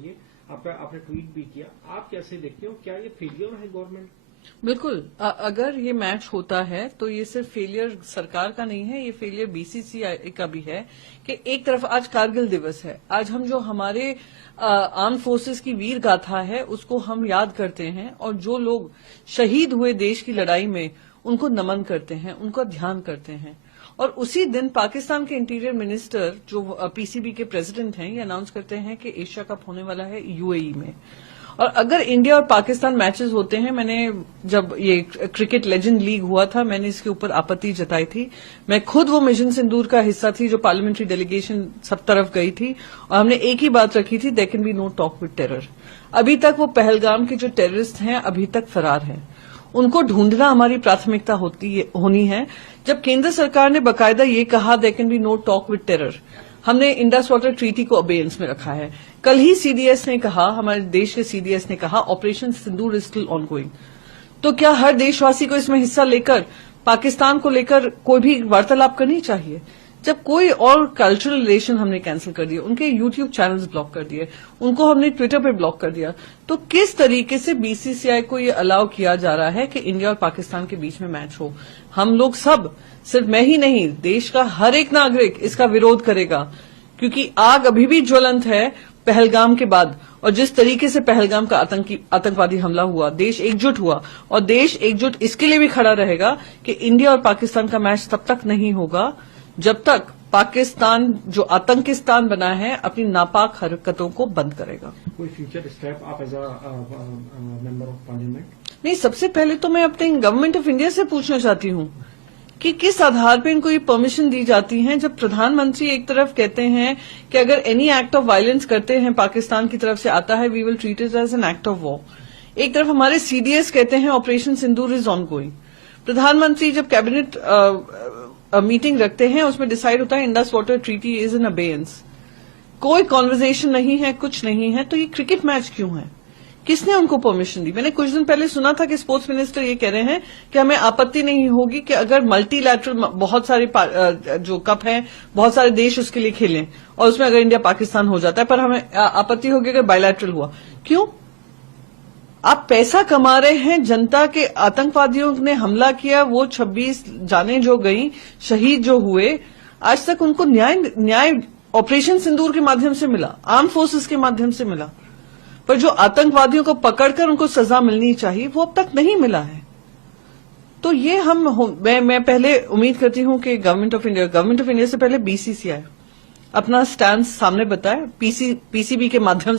चाहिए। आपने ट्वीट भी किया, आप कैसे देखते हो, क्या ये फेलियर है गवर्नमेंट? बिल्कुल, अगर ये मैच होता है तो ये सिर्फ फेलियर सरकार का नहीं है, ये फेलियर बीसीसीआई का भी है कि एक तरफ आज कारगिल दिवस है, आज हम जो हमारे आर्म फोर्सेस की वीर गाथा है उसको हम याद करते हैं और जो लोग शहीद हुए देश की लड़ाई में उनको नमन करते हैं, उनका ध्यान करते हैं। और उसी दिन पाकिस्तान के इंटीरियर मिनिस्टर जो पीसीबी के प्रेसिडेंट हैं ये अनाउंस करते हैं कि एशिया कप होने वाला है यूएई में। और अगर इंडिया और पाकिस्तान मैचेस होते हैं, मैंने जब ये क्रिकेट लेजेंड लीग हुआ था मैंने इसके ऊपर आपत्ति जताई थी। मैं खुद वो मिशन सिंदूर का हिस्सा थी जो पार्लियामेंट्री डेलीगेशन सब तरफ गई थी और हमने एक ही बात रखी थी, there can be no talk with terror. अभी तक वो पहलगाम के जो टेररिस्ट हैं अभी तक फरार हैं, उनको ढूंढना हमारी प्राथमिकता होनी है। जब केंद्र सरकार ने बाकायदा ये कहा there can be no talk with terror, हमने इंडस वाटर ट्रीटी को अबेयंस में रखा है। कल ही सीडीएस ने कहा, हमारे देश के सीडीएस ने कहा operation Sindoor is still ongoing. तो क्या हर देशवासी को इसमें हिस्सा लेकर पाकिस्तान को लेकर कोई भी वार्तालाप करनी चाहिए? जब कोई और कल्चरल रिलेशन हमने कैंसिल कर दिए, उनके यूट्यूब चैनल्स ब्लॉक कर दिए, उनको हमने ट्विटर पे ब्लॉक कर दिया, तो किस तरीके से बीसीसीआई को ये अलाउ किया जा रहा है कि इंडिया और पाकिस्तान के बीच में मैच हो? हम लोग सब, सिर्फ मैं ही नहीं, देश का हर एक नागरिक इसका विरोध करेगा, क्योंकि आग अभी भी ज्वलंत है पहलगाम के बाद। और जिस तरीके से पहलगाम का आतंकवादी हमला हुआ, देश एकजुट हुआ, और देश एकजुट इसके लिए भी खड़ा रहेगा कि इंडिया और पाकिस्तान का मैच तब तक नहीं होगा जब तक पाकिस्तान जो आतंकिस्तान बना है अपनी नापाक हरकतों को बंद करेगा। कोई फ्यूचर स्टेप आप as a member of parliament? नहीं, सबसे पहले तो मैं अपने गवर्नमेंट ऑफ इंडिया से पूछना चाहती हूं कि किस आधार पर इनको ये परमिशन दी जाती है, जब प्रधानमंत्री एक तरफ कहते हैं कि अगर एनी एक्ट ऑफ वायलेंस करते हैं पाकिस्तान की तरफ से आता है we will treat it as an act of war. एक तरफ हमारे सीडीएस कहते हैं Operation Sindoor is ongoing. प्रधानमंत्री जब कैबिनेट मीटिंग रखते हैं उसमें डिसाइड होता है Indus Water treaty is in abeyance. कोई कॉन्वर्जेशन नहीं है, कुछ नहीं है, तो ये क्रिकेट मैच क्यों है? किसने उनको परमिशन दी? मैंने कुछ दिन पहले सुना था कि स्पोर्ट्स मिनिस्टर ये कह रहे हैं कि हमें आपत्ति नहीं होगी कि अगर मल्टीलैटरल बहुत सारे जो कप हैं बहुत सारे देश उसके लिए खेलें और उसमें अगर इंडिया पाकिस्तान हो जाता है, पर हमें आपत्ति होगी अगर बायलैटरल हुआ। क्यों? आप पैसा कमा रहे हैं, जनता के आतंकवादियों ने हमला किया, वो 26 जाने जो गई, शहीद जो हुए, आज तक उनको न्याय ऑपरेशन सिंदूर के माध्यम से मिला, आर्म फोर्सेस के माध्यम से मिला, पर जो आतंकवादियों को पकड़कर उनको सजा मिलनी चाहिए वो अब तक नहीं मिला है। तो ये मैं पहले उम्मीद करती हूं कि गवर्नमेंट ऑफ इंडिया से पहले बीसीसीआई अपना स्टैंड सामने बताए, पीसीबी के माध्यम से